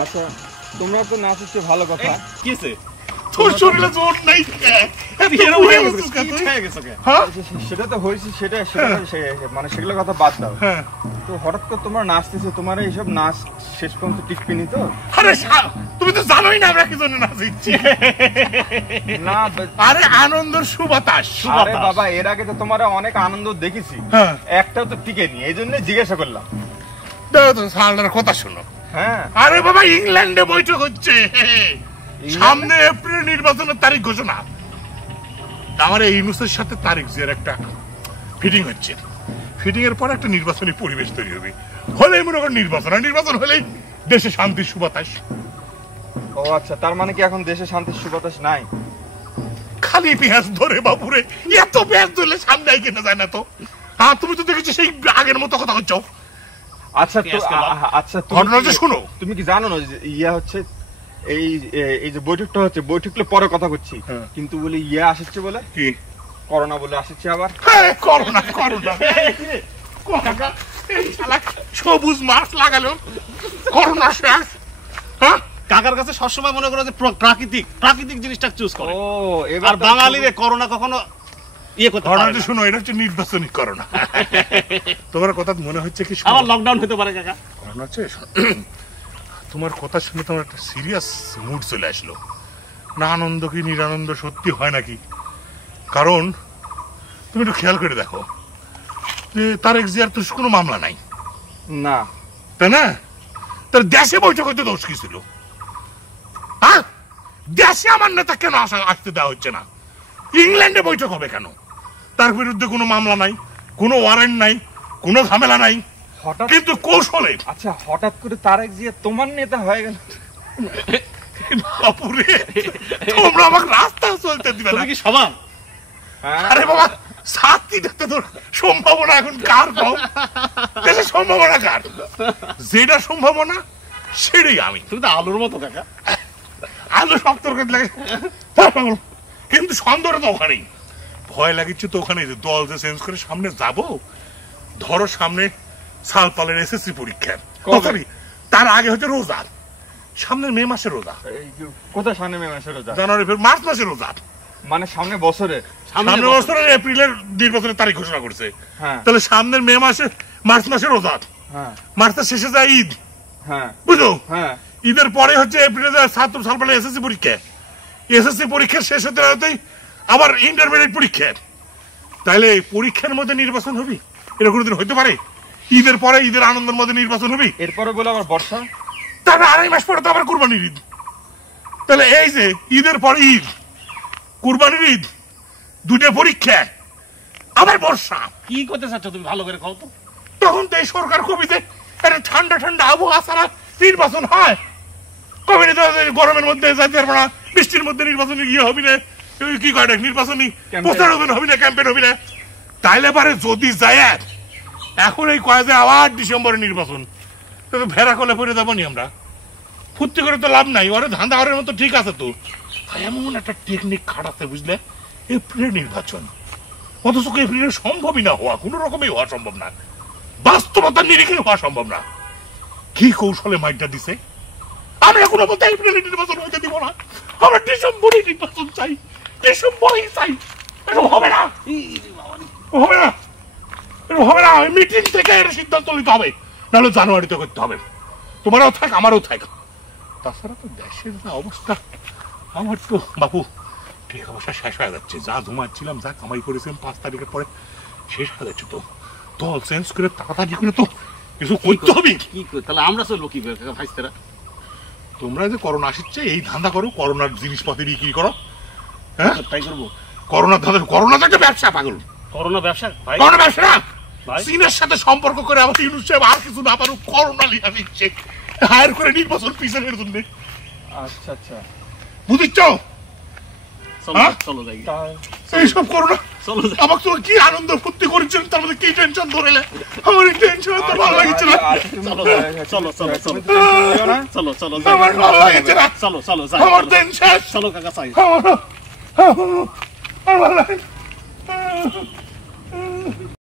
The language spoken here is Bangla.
আচ্ছা তোমরা তো নাচছো ভালো কথা, কিসে তোর শরীরে জোর নাই সেটা তো হয়েছে, সেটা মানে সেগুলো কথা বাদ দাও। তো হঠাৎ করে তোমরা নাচতেছো, তোমার এইসব নাচ শেষ পর্যন্ত টিকপিনি তো? আরে তুমি তো জানোই না আমরা কি জন্য নাচছি। না আরে আনন্দের সুবাতাস। আরে বাবা এর আগে তো তোমার অনেক আনন্দ দেখেছি, একটাও তো টিকেনি, এই জন্য জিজ্ঞাসা করলাম। দাও তো সালটার কথা শোনো। হ্যাঁ আরে বাবা ইংল্যান্ডে বৈঠক হচ্ছে, সামনে এপ্রিল নির্বাচনের তারিখ ঘোষণা। আমার এই ইউনুসের সাথে তারিখ জিয়ার একটা ফিটিং হচ্ছে, ফিটিং এর পর একটা নির্বাচনী পরিবেশ তৈরি হবে, হলেই মনে করেন নির্বাচন, আর নির্বাচন হলেই দেশে শান্তির সুবাতাস। ও আচ্ছা, তার মানে কি এখন দেশে শান্তির সুবাতাস নাই? খালি পেঁয়াজ ধরে বাবুরে, এত পেঁয়াজ ধরলে সামনে কেনা যায় না তো। হ্যাঁ তুমি তো দেখেছো সেই আগের মতো কথা হচ্ছ। আচ্ছা আচ্ছা ঘটনাটা শুনো। তুমি কি জানো না ইয়া হচ্ছে এই যে বৈঠকটা হচ্ছে, বৈঠকটা পরে কথা করছি, কিন্তু বলে ইয়া আসছে বলে কি করোনা বলে আসছে আবার। করোনা করোনা সবুজ মাছ লাগালো করোনা শেষ। হ্যাঁ কাকার কাছে সবসময় মনে করো যে প্রাকৃতিক জিনিসটা চুজ করে। ও এবার বাঙালিরে করোনা কখনো ইয়ে করতে পারে না। শুনো, এটা হচ্ছে নির্বাচনী করোনা। তোমার কথা মনে হচ্ছে কি আবার লকডাউন হতে পারে কাকা? করোনা হচ্ছে তোমার কথা শুনে তোমার একটা সিরিয়াস মুড চলে আসলো না। আনন্দ কি নিরানন্দ সত্যি হয় নাকি? কারণ তুমি একটু খেয়াল করে দেখো যে তারেক জিয়ার তো কোনো মামলা নাই না, তাই না? তার দেশে বৈঠক হইতে দোষ কি ছিল? হ্যাঁ দেশে আমার নেতা কেন আসতে দেওয়া হচ্ছে না? ইংল্যান্ডে বৈঠক হবে কেন? তার বিরুদ্ধে কোনো মামলা নাই, কোনো ওয়ারেন্ট নাই, কোনো ঝামেলা নাই, কিন্তু কৌশলে। আচ্ছা হঠাৎ করে তারেক জিয়া তোমার নেতা হয়ে গেল? বাপুরে তোমরা আমাকে রাস্তা চলতে দিবে না কি সমান? আরে বাবা সাথী দেখতে তোর সম্ভাবনা এখন কার কম? দেশে সম্ভাবনা কার? যেটা সম্ভাবনা সেটাই আমি। তুমি তো আলুর মতো কাকা, আলু শক্ত করে লাগে, কিন্তু সন্দেহ তো ওখানেই। ভয় লাগিচ্ছে তো ওখানে, যে দল যে চেঞ্জ করে সামনে যাব। ধরো সামনে সালপালের এসএসসি পরীক্ষার, তার আগে হচ্ছে রোজা, সামনের মে মাসের রোজা। কোথায় সামনে মে মাসের রোজা? জানুয়ারি মার্চ মাসের রোজা, মানে সামনে বছরের এপ্রিলের নির্বাচনের তারিখ ঘোষণা করছে। তাহলে সামনের মে মাসে মার্চ মাসের রোজা, মার্চের শেষে যায় ঈদ, বুঝলো? ঈদের পরে হচ্ছে এপ্রিলে ছাত্র সালপালে এসএসসি পরীক্ষা, এসএসসি পরীক্ষার শেষ হতে হতেই আবার ইন্টারমিডিয়েট পরীক্ষা। তাহলে পরীক্ষার মধ্যে নির্বাচন হবে? এটা কোনোদিন হইতে পারে? ঈদের পরে, ঈদের আনন্দের মধ্যে নির্বাচন হবে? এরপরে বলে আবার বর্ষা, তারপরে 2.5 মাস পরে তো আবার কুরবানির ঈদ। তাহলে এই যে ঈদের পরে ঈদ, কুরবানির ঈদ, দুটো পরীক্ষা, আবার বর্ষা। কি করতে চাচ্ছ তুমি ভালো করে কও তো? তখন তো এই সরকার কবিতে একটা ঠান্ডা ঠান্ডা আবহাওয়া ছাড়া নির্বাচন হয় কবি? গরমের মধ্যে যাইতে পারবো না, বৃষ্টির মধ্যে নির্বাচন গিয়ে হবি না, কি কয় নির্বাচনী প্রচারণ হবি না, ক্যাম্পেইন হবি না। তাইলে পারে যদি যায় এখন এই কয়ে যে আবার ডিসেম্বরে নির্বাচন, ভেড়া কলে পড়ে যাবো নি আমরা? ফুর্তি করে তো লাভ নাই, ওরা ধান্দা করার মতো ঠিক আছে তো। এমন একটা টেকনিক খাটাতে, বুঝলে, এপ্রিলের নির্বাচন, অথচ এপ্রিলের সম্ভবই না হওয়া, কোনো রকমই হওয়া সম্ভব না, বাস্তবতার নিরিখে হওয়া সম্ভব না। কি কৌশলে মাইকটা দিছে? আমরা কোনো মতো এপ্রিলের নির্বাচন হইতে দিব না, আমরা ডিসেম্বরে নির্বাচন চাই, ডিসেম্বরেই চাই। এরকম হবে না, হবে না, এরকম হবে না। মিটিং থেকে এর সিদ্ধান্ত নিতে হবে, নাহলে জানুয়ারিতে করতে হবে। তোমারও থাক, আমারও থাক। তাছাড়া তো দেশের যা অবস্থা, আমার তো বাপু ঠিক অবস্থা শেষ হয়ে যাচ্ছে। যা ঘুমাচ্ছিলাম, যা কামাই করেছিলাম 5 তারিখের পরে শেষ হয়ে যাচ্ছে। তো দল চেঞ্জ করে তাড়াতাড়ি করে তো কিছু করতে হবে। কি তাহলে আমরা চলবো কি করে ভাইস্তারা? তোমরা যে করোনা আসছে এই ধান্দা করো, করোনার জিনিসপাতি বিক্রি করো। হ্যাঁ তাই করবো। করোনা ধান্দা, করোনা তো একটা ব্যবসা পাগল। করোনা ব্যবসা? করোনা ব্যবসা না, চীনের সাথে সম্পর্ক করে আমাদের ইউনুস সাহেব আর কিছু না পারুক করোনা লিখা দিচ্ছে, হায়ার করে নির্বাচন পিছনের জন্য। আচ্ছা আচ্ছা বুঝিচ্ছ? চলো যাই, এইসব করোনা আমাকে তো কি আনন্দ ফুর্তি করেছেন, তার মধ্যে কি টেনশন ধরেলে? আমার টেনশন তো ভালো লাগছে না। চলো চলো চলো চলো চলো চলো আমার ভালো লাগছে না। চলো চলো আমার টেনশন। চলো কাকা চাই। আর ভালো লাগে না।